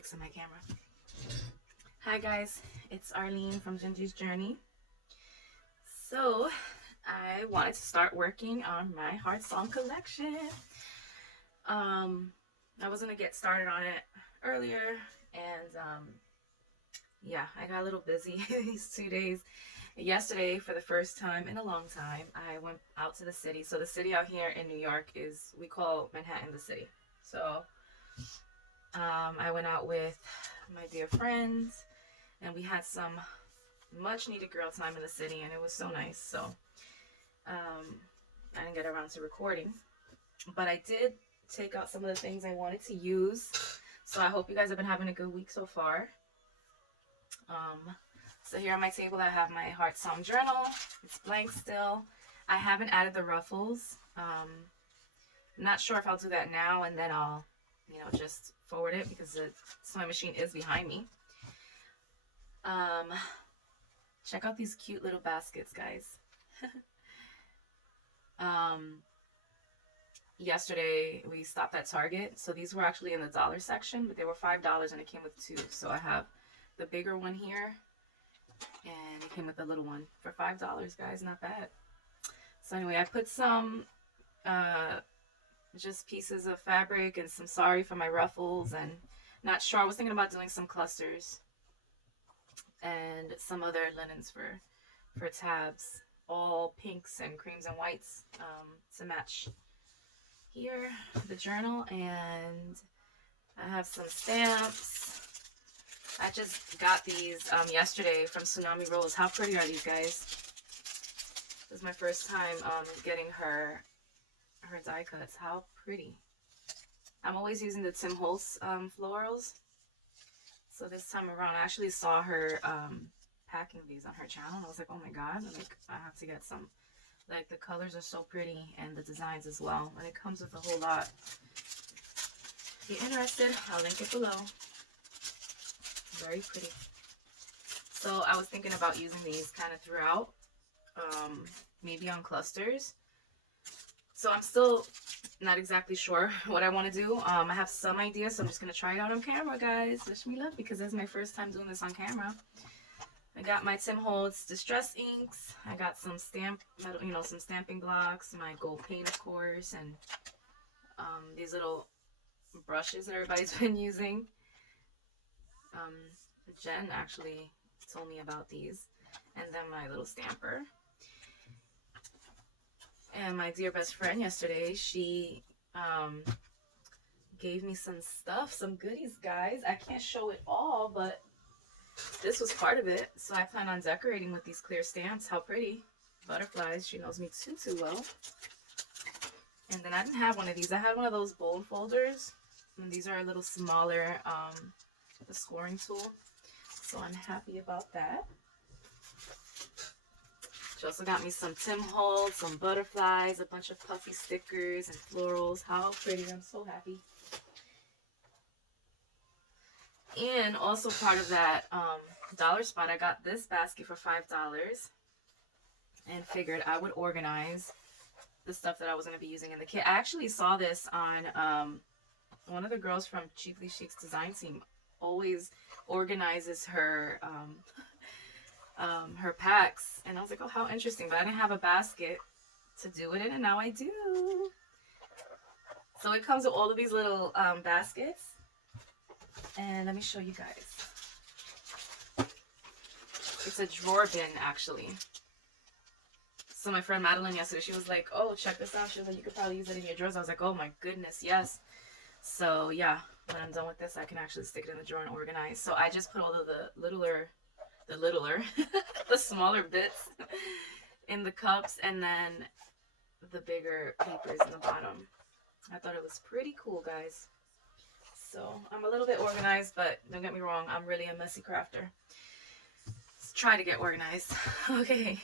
fixing my camera. Hi guys, it's Arlene from Gingy's Journey. So I wanted to start working on my Heartsong collection. I was gonna get started on it earlier, and yeah, I got a little busy these 2 days. Yesterday, for the first time in a long time, I went out to the city. So the city out here in New York is, we call Manhattan the city. So I went out with my dear friends, and we had some much needed girl time in the city, and it was so nice. So I didn't get around to recording, but I did take out some of the things I wanted to use. So I hope you guys have been having a good week so far. So here on my table I have my Heartsong journal. It's blank still. I haven't added the ruffles. I'm not sure if I'll do that now, and then I'll, just forward it because the sewing machine is behind me. Check out these cute little baskets, guys. Yesterday we stopped at Target, so these were actually in the dollar section, but they were $5 and it came with two. So I have the bigger one here, and it came with the little one for $5, guys. Not bad. So anyway, I put some just pieces of fabric and some sari for my ruffles, and not sure, I was thinking about doing some clusters and some other linens for tabs, all pinks and creams and whites to match here, the journal. And I have some stamps. I just got these yesterday from Tsunami Rose. How pretty are these, guys? This is my first time getting her die cuts. How pretty. I'm always using the Holtz florals. So this time around, I actually saw her packing these on her channel, and I was like, oh my god, like, I have to get some. Like, the colors are so pretty, and the designs as well, and it comes with a whole lot. If you're interested, I'll link it below. Very pretty. So I was thinking about using these kind of throughout, maybe on clusters. So I'm still not exactly sure what I want to do. I have some ideas, so I'm just going to try it out on camera, guys. Wish me luck, because this is my first time doing this on camera. I got my Holtz Distress inks. I got some some stamping blocks, my gold paint, of course, and these little brushes that everybody's been using. Jenn actually told me about these. And then my little stamper. And my dear best friend yesterday, she gave me some stuff, some goodies, guys. I can't show it all, but this was part of it. So I plan on decorating with these clear stamps. How pretty. Butterflies. She knows me too well. And then I didn't have one of these. I had one of those bold folders. And these are a little smaller, the scoring tool. So I'm happy about that. She also got me some Holtz, some butterflies, a bunch of puffy stickers and florals. How pretty. I'm so happy. And also part of that dollar spot, I got this basket for $5 and figured I would organize the stuff that I was going to be using in the kit. I actually saw this on one of the girls from Chic's design team. Always organizes her her packs, and I was like, oh, how interesting. But I didn't have a basket to do it in, and now I do. So it comes with all of these little baskets, and let me show you guys. It's a drawer bin, actually. So my friend Madeline yesterday, she was like, oh, check this out. She was like, you could probably use it in your drawers. I was like, oh my goodness, yes. So yeah, when I'm done with this, I can actually stick it in the drawer and organize. So I just put all of the littler the smaller bits in the cups, and then the bigger papers in the bottom. I thought it was pretty cool, guys. So I'm a little bit organized, but don't get me wrong, I'm really a messy crafter. Let's try to get organized. Okay.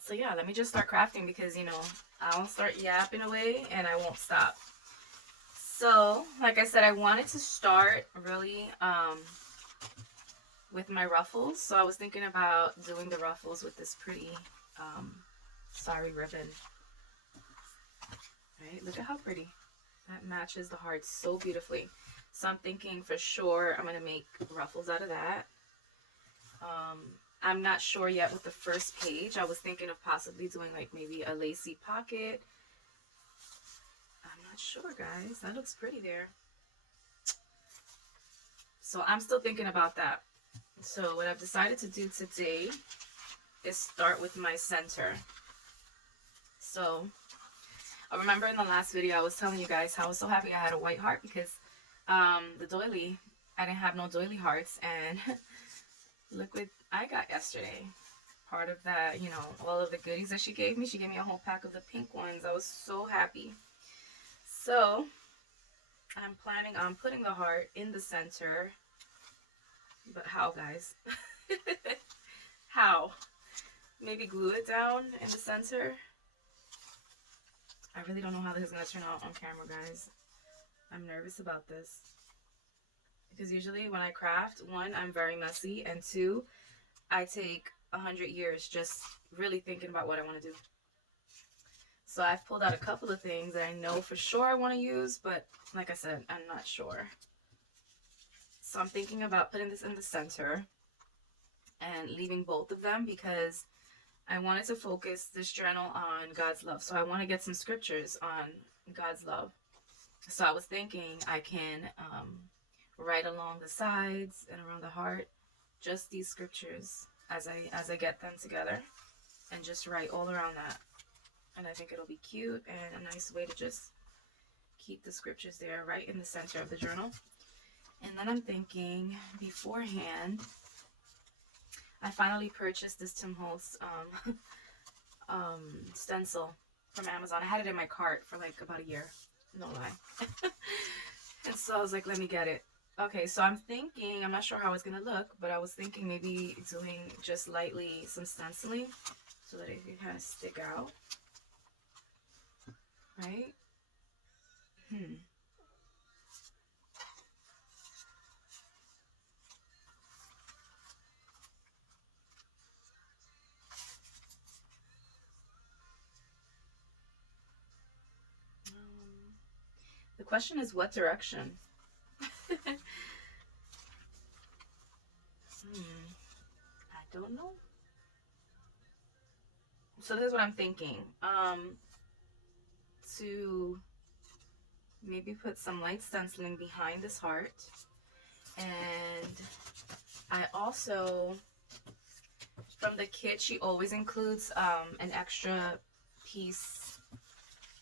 So yeah, let me just start crafting, because I'll start yapping away and I won't stop. So, like I said, I wanted to start really with my ruffles. So I was thinking about doing the ruffles with this pretty sari ribbon. Right? Look at how pretty. That matches the heart so beautifully. So I'm thinking for sure I'm going to make ruffles out of that. I'm not sure yet with the first page. I was thinking of possibly doing like maybe a lacy pocket. I'm not sure, guys. That looks pretty there. So I'm still thinking about that. So what I've decided to do today is start with my center. So I remember in the last video I was telling you guys how I was so happy I had a white heart because the doily, I didn't have no doily hearts, and look what I got yesterday. Part of that, you know, all of the goodies that she gave me a whole pack of the pink ones. I was so happy. So I'm planning on putting the heart in the center. But how, guys? How? Maybe glue it down in the center. I really don't know how this is going to turn out on camera, guys. I'm nervous about this. Because usually when I craft, one, I'm very messy. And two, I take 100 years just really thinking about what I want to do. So I've pulled out a couple of things that I know for sure I want to use. But like I said, I'm not sure. So I'm thinking about putting this in the center and leaving both of them because I wanted to focus this journal on God's love. So I want to get some scriptures on God's love. So I was thinking I can write along the sides and around the heart just these scriptures as I get them together, and just write all around that. And I think it'll be cute and a nice way to just keep the scriptures there right in the center of the journal. And then I'm thinking beforehand, I finally purchased this Tim Holtz stencil from Amazon. I had it in my cart for like about a year, no lie. And so I was like, let me get it. Okay, so I'm thinking, I'm not sure how it's gonna look, but I was thinking maybe doing just lightly some stenciling so that it can kind of stick out, right? The question is what direction? I don't know. So this is what I'm thinking. To maybe put some light stenciling behind this heart. And I also, from the kit, she always includes an extra piece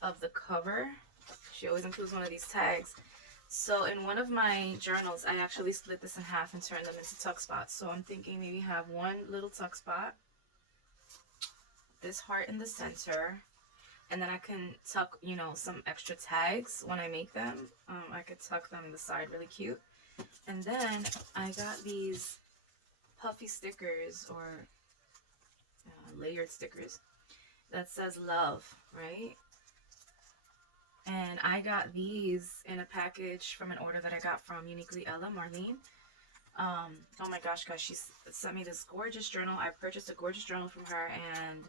of the cover. She always includes one of these tags. So in one of my journals, I actually split this in half and turned them into tuck spots. So I'm thinking maybe have one little tuck spot, this heart in the center, and then I can tuck, you know, some extra tags when I make them. I could tuck them in the side really cute. And then I got these puffy stickers, or layered stickers, that says love, right? And I got these in a package from an order that I got from Uniquely Ella, Marlene. Oh my gosh, guys, she sent me this gorgeous journal. I purchased a gorgeous journal from her, and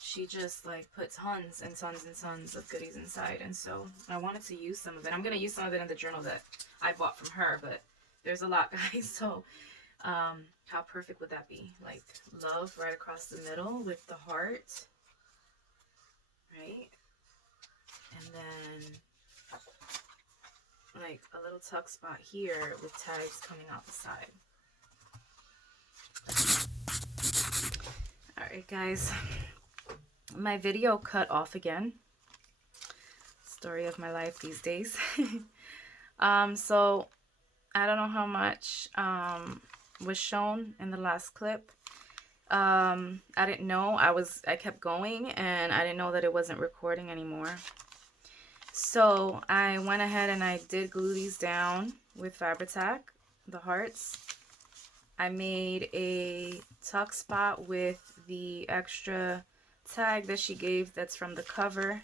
she just like put tons and tons and tons of goodies inside. And so I wanted to use some of it. I'm going to use some of it in the journal that I bought from her, but there's a lot, guys. So how perfect would that be? Like love right across the middle with the heart, right? And then like a little tuck spot here with tags coming out the side. Alright, guys. My video cut off again. Story of my life these days. So I don't know how much was shown in the last clip. I didn't know. I kept going, and I didn't know that it wasn't recording anymore. So I went ahead and I did glue these down with Fabri-Tac, the hearts. I made a tuck spot with the extra tag that she gave that's from the cover.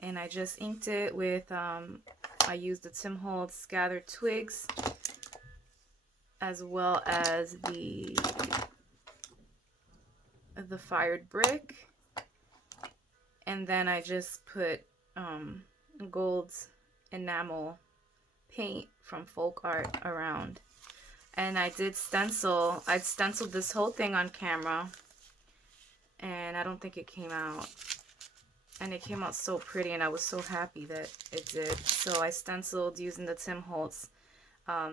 And I just inked it with, I used the Tim Holtz Gathered Twigs, as well as the fired brick. And then I just put gold enamel paint from Folk Art around. And I did stencil. I stenciled this whole thing on camera. And I don't think it came out. And it came out so pretty, and I was so happy that it did. So I stenciled using the Tim Holtz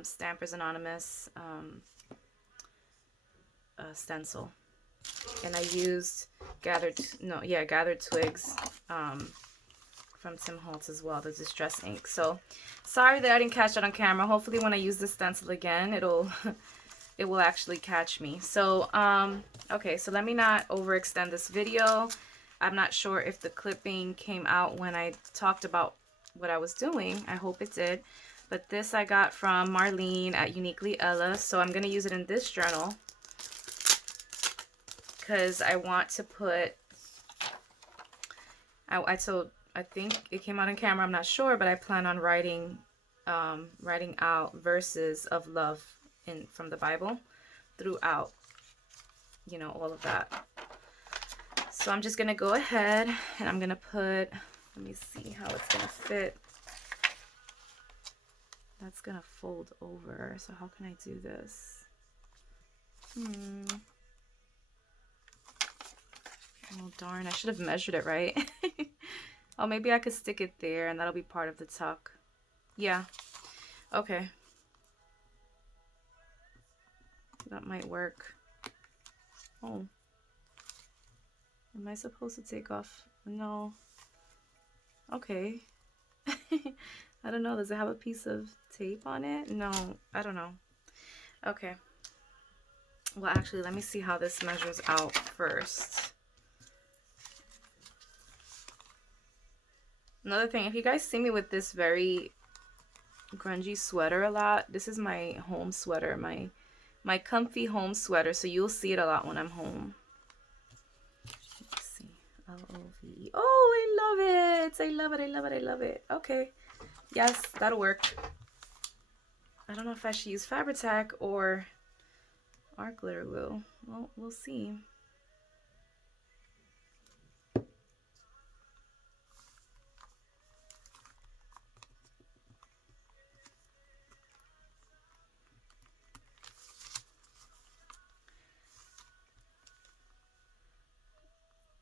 Stampers Anonymous stencil. And I used gathered twigs from Tim Holtz as well, the distress ink. So sorry that I didn't catch that on camera. Hopefully when I use the stencil again, it will actually catch me. So okay, so let me not overextend this video. I'm not sure if the clipping came out when I talked about what I was doing. I hope it did. But this I got from Marlene at Uniquely Ella. So I'm going to use it in this journal because I want to put, I think it came out on camera, I'm not sure, but I plan on writing out verses of love from the Bible throughout, you know, all of that. So I'm just going to go ahead and I'm going to put, let me see how it's going to fit. That's going to fold over. So how can I do this? Oh, darn. I should have measured it right. Oh, maybe I could stick it there and that'll be part of the tuck. Yeah. Okay. That might work. Oh. Am I supposed to take off? No. Okay. I don't know. Does it have a piece of tape on it? No, I don't know. Okay. Well, actually, let me see how this measures out first. Another thing, if you guys see me with this very grungy sweater a lot, this is my home sweater, my comfy home sweater, so you'll see it a lot when I'm home. Let's see. L-O-V-E. Oh, I love it. I love it. I love it. I love it. Okay. Yes, that'll work. I don't know if I should use Fabri-Tac or art glitter glue. Well, we'll see.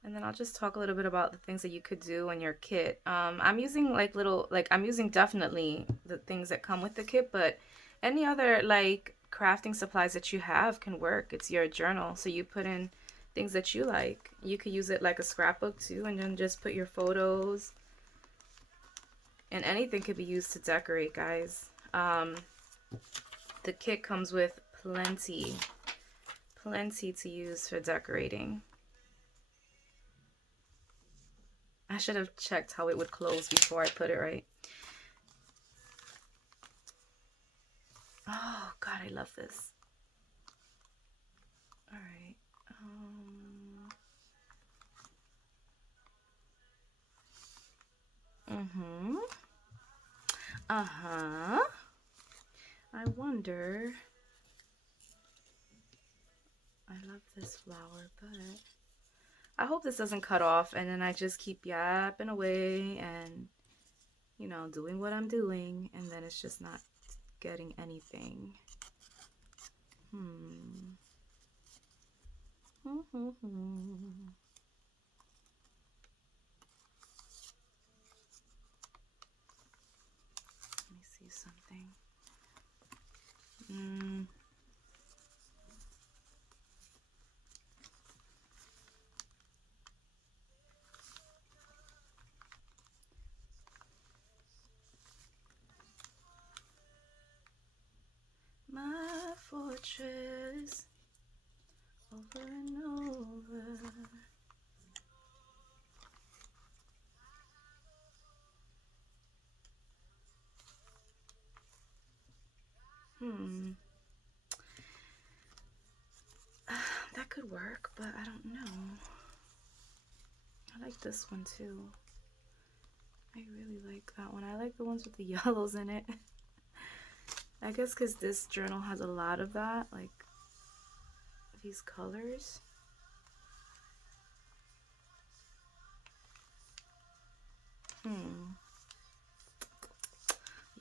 And then I'll just talk a little bit about the things that you could do in your kit. I'm using I'm using definitely the things that come with the kit, but any other like crafting supplies that you have can work. It's your journal, so you put in things that you like. You could use it like a scrapbook too, and then just put your photos. And anything could be used to decorate, guys. The kit comes with plenty to use for decorating. I should have checked how it would close before I put it right. Oh, God, I love this. All right. I wonder. I love this flower, but I hope this doesn't cut off and then I just keep yapping away and, you know, doing what I'm doing and then it's just not getting anything. Let me see something. My fortress, over and over. That could work, but I don't know. I like this one too. I really like that one. I like the ones with the yellows in it. I guess because this journal has a lot of that, like these colors.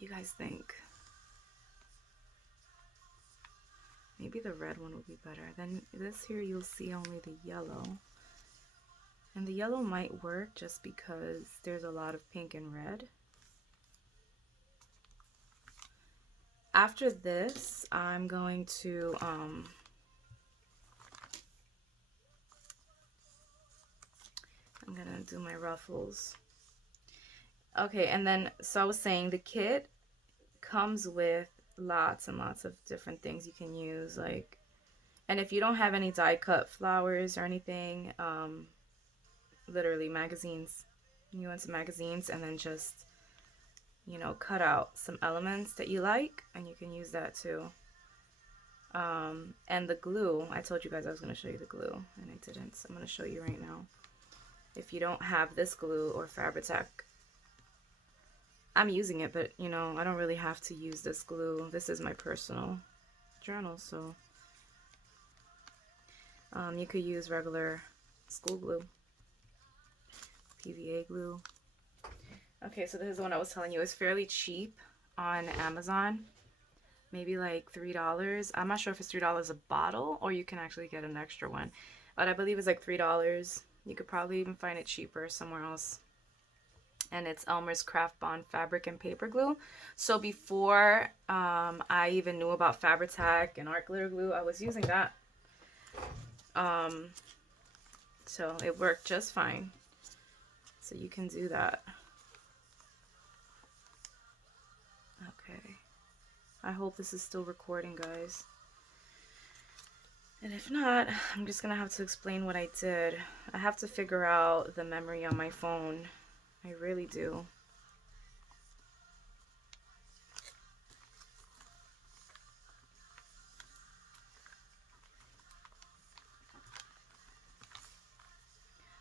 you guys think? Maybe the red one would be better. Then this here, you'll see only the yellow. And the yellow might work just because there's a lot of pink and red. After this, I'm going to I'm gonna do my ruffles. Okay, and then so I was saying the kit comes with lots and lots of different things you can use, like, and if you don't have any die cut flowers or anything, literally magazines, you go into magazines and then just, you know, cut out some elements that you like, and you can use that too. And the glue, I told you guys I was going to show you the glue, and I didn't, so I'm going to show you right now. If you don't have this glue or Fabri-Tac, I'm using it, but you know, I don't really have to use this glue. This is my personal journal, so you could use regular school glue, PVA glue. Okay, so this is the one I was telling you. It's fairly cheap on Amazon, maybe like $3. I'm not sure if it's $3 a bottle or you can actually get an extra one, but I believe it's like $3. You could probably even find it cheaper somewhere else. And it's Elmer's Craft Bond Fabric and Paper Glue. So before I even knew about Fabri-Tac and art glitter glue, I was using that. So it worked just fine. So you can do that. Okay. I hope this is still recording, guys. And if not, I'm just gonna have to explain what I did. I have to figure out the memory on my phone. I really do.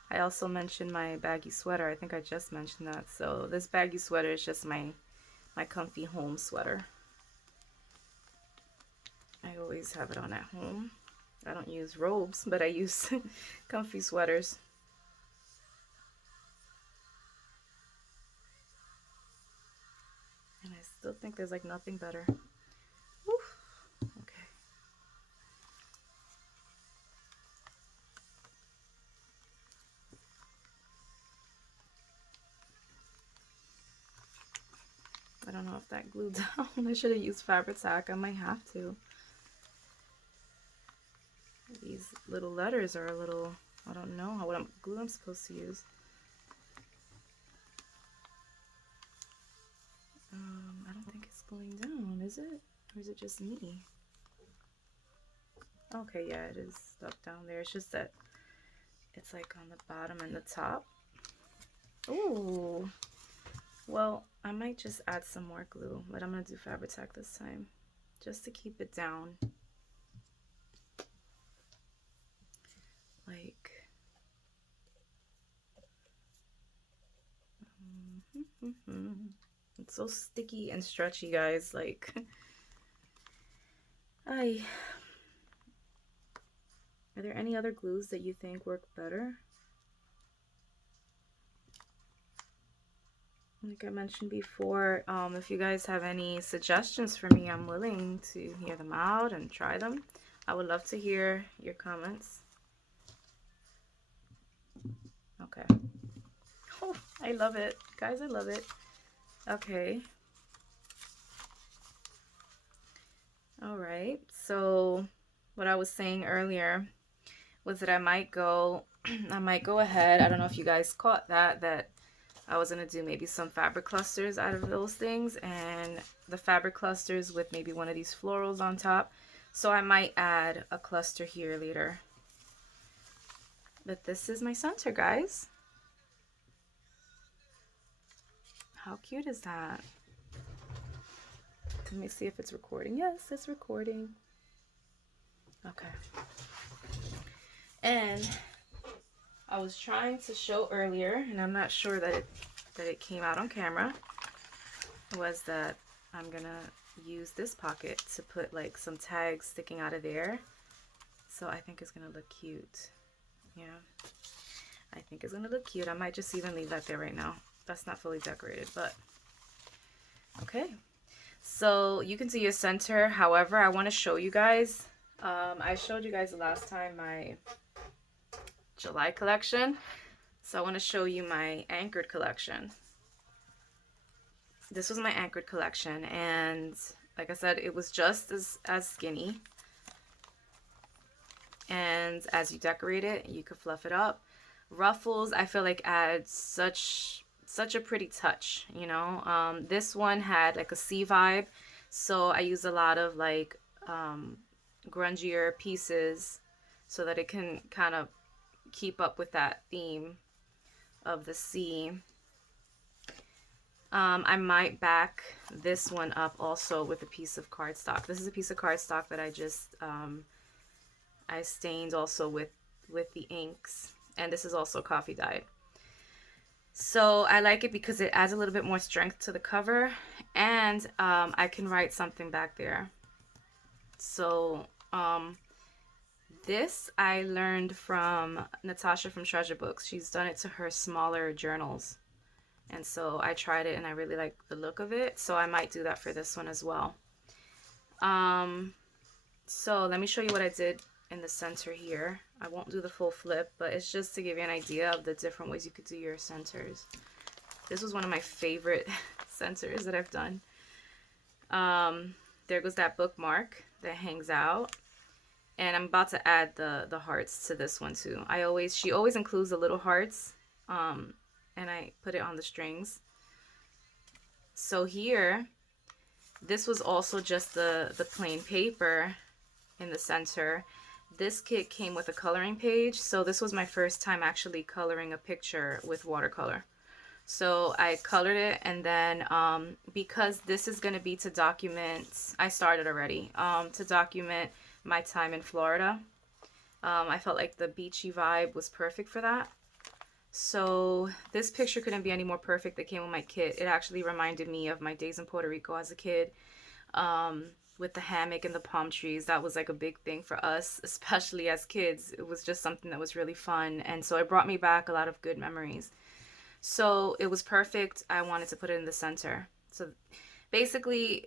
I also mentioned my baggy sweater. I think I just mentioned that. So this baggy sweater is just my comfy home sweater. I always have it on at home. I don't use robes, but I use comfy sweaters. And I still think there's like nothing better. Woof. Okay. I don't know if that glued down. I should have used Fabri-Tac. I might have to. These little letters are a little, I don't know what glue I'm supposed to use. I don't think it's gluing down, is it? Or is it just me? Okay, yeah, it is stuck down there. It's just that it's like on the bottom and the top. Ooh. Well, I might just add some more glue, but I'm going to do Fabri-Tac this time, just to keep it down. Like, it's so sticky and stretchy, guys. Like, are there any other glues that you think work better? Like I mentioned before, if you guys have any suggestions for me, I'm willing to hear them out and try them. I would love to hear your comments. Okay. Oh, I love it. Guys, I love it. Okay. All right. So what I was saying earlier was that I might go ahead. I don't know if you guys caught that I was going to do maybe some fabric clusters out of those things, and the fabric clusters with maybe one of these florals on top. So I might add a cluster here later. But this is my center, guys. How cute is that? Let me see if it's recording. Yes, it's recording. Okay. And I was trying to show earlier, and I'm not sure that it came out on camera, was that I'm gonna use this pocket to put like some tags sticking out of there. So I think it's gonna look cute. Yeah, I think it's gonna look cute. I might just even leave that there right now. That's not fully decorated, but okay. So you can do your center. However, I want to show you guys. I showed you guys the last time my July collection. So I want to show you my anchored collection. This was my anchored collection, and like I said, it was just as skinny. And as you decorate it, you could fluff it up. Ruffles, I feel like add such a pretty touch, you know. This one had like a sea vibe, so I used a lot of like grungier pieces so that it can kind of keep up with that theme of the sea. I might back this one up also with a piece of cardstock. This is a piece of cardstock that I just I stained also with the inks, and this is also coffee dyed. So I like it because it adds a little bit more strength to the cover, and I can write something back there. So this I learned from Natasha from Treasure Books. She's done it to her smaller journals. And so I tried it and I really like the look of it. So I might do that for this one as well. So let me show you what I did in the center here. I won't do the full flip, but it's just to give you an idea of the different ways you could do your centers. This was one of my favorite centers that I've done. There goes that bookmark that hangs out. And I'm about to add the hearts to this one too. She always includes the little hearts. And I put it on the strings. So here, this was also just the plain paper in the center. This kit came with a coloring page, so this was my first time actually coloring a picture with watercolor. So I colored it, and then because this is going to be to document, I started already, to document my time in Florida. I felt like the beachy vibe was perfect for that. So this picture couldn't be any more perfect that came with my kit. It actually reminded me of my days in Puerto Rico as a kid, with the hammock and the palm trees. That was like a big thing for us, especially as kids. It was just something that was really fun, and so it brought me back a lot of good memories. So it was perfect. I wanted to put it in the center. So basically,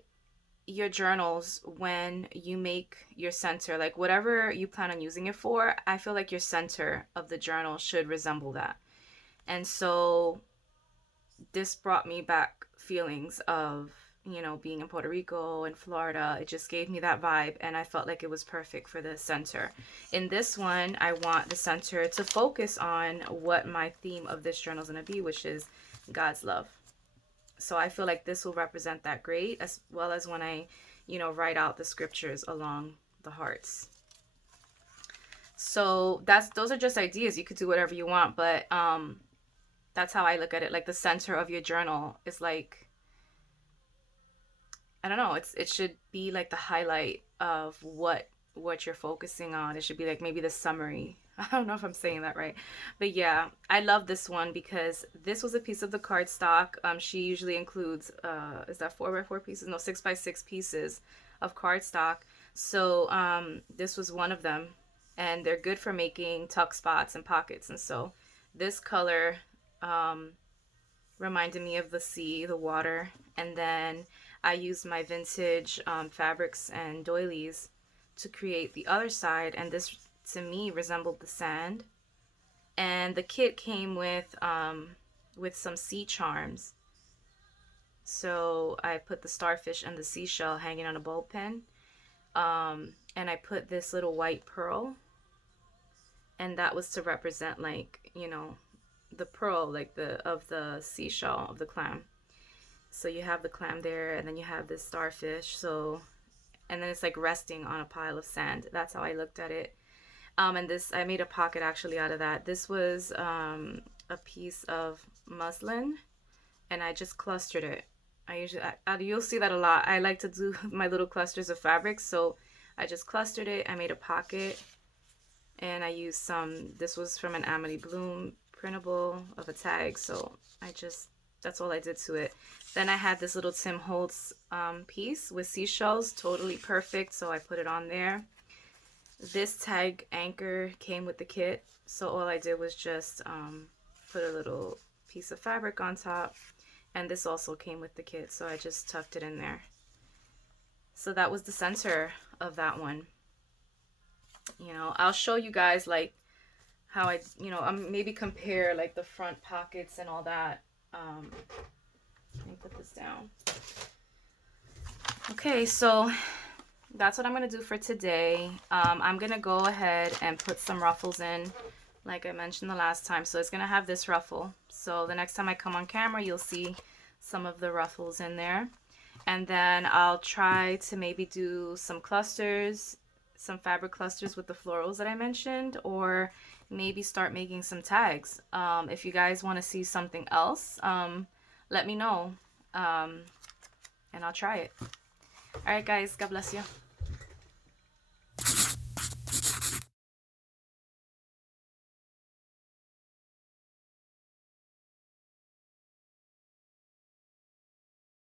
your journals, when you make your center, like whatever you plan on using it for, I feel like your center of the journal should resemble that. And so this brought me back feelings of, you know, being in Puerto Rico and Florida. It just gave me that vibe, and I felt like it was perfect for the center. In this one, I want the center to focus on what my theme of this journal is going to be, which is God's love. So I feel like this will represent that great, as well as when I, you know, write out the scriptures along the hearts. So those are just ideas. You could do whatever you want, but that's how I look at it. Like the center of your journal is like, I don't know, it should be like the highlight of what you're focusing on. It should be like maybe the summary. I don't know if I'm saying that right. But yeah, I love this one because this was a piece of the cardstock. She usually includes, is that 4x4 pieces? No, 6x6 pieces of cardstock. So this was one of them. And they're good for making tuck spots and pockets. And so this color reminded me of the sea, the water. And then I used my vintage fabrics and doilies to create the other side, and this to me resembled the sand. And the kit came with some sea charms. So I put the starfish and the seashell hanging on a bulb pin, and I put this little white pearl, and that was to represent, like, you know, the pearl, like of the seashell of the clam. So you have the clam there, and then you have this starfish. So, and then it's like resting on a pile of sand. That's how I looked at it. And this, I made a pocket actually out of that. This was a piece of muslin, and I just clustered it. You'll see that a lot. I like to do my little clusters of fabric. So I just clustered it. I made a pocket, and I used this was from an Amity Bloom printable of a tag. So that's all I did to it. Then I had this little Tim Holtz piece with seashells, totally perfect. So I put it on there. This tag anchor came with the kit. So all I did was just put a little piece of fabric on top. And this also came with the kit. So I just tucked it in there. So that was the center of that one. You know, I'll show you guys like how I, you know, maybe compare like the front pockets and all that. Let me put this down. Okay, so that's what I'm going to do for today. I'm going to go ahead and put some ruffles in, like I mentioned the last time. So it's going to have this ruffle. So the next time I come on camera, you'll see some of the ruffles in there. And then I'll try to maybe do some clusters, some fabric clusters with the florals that I mentioned, or maybe start making some tags. If you guys want to see something else, let me know, and I'll try it. All right, guys, God bless you.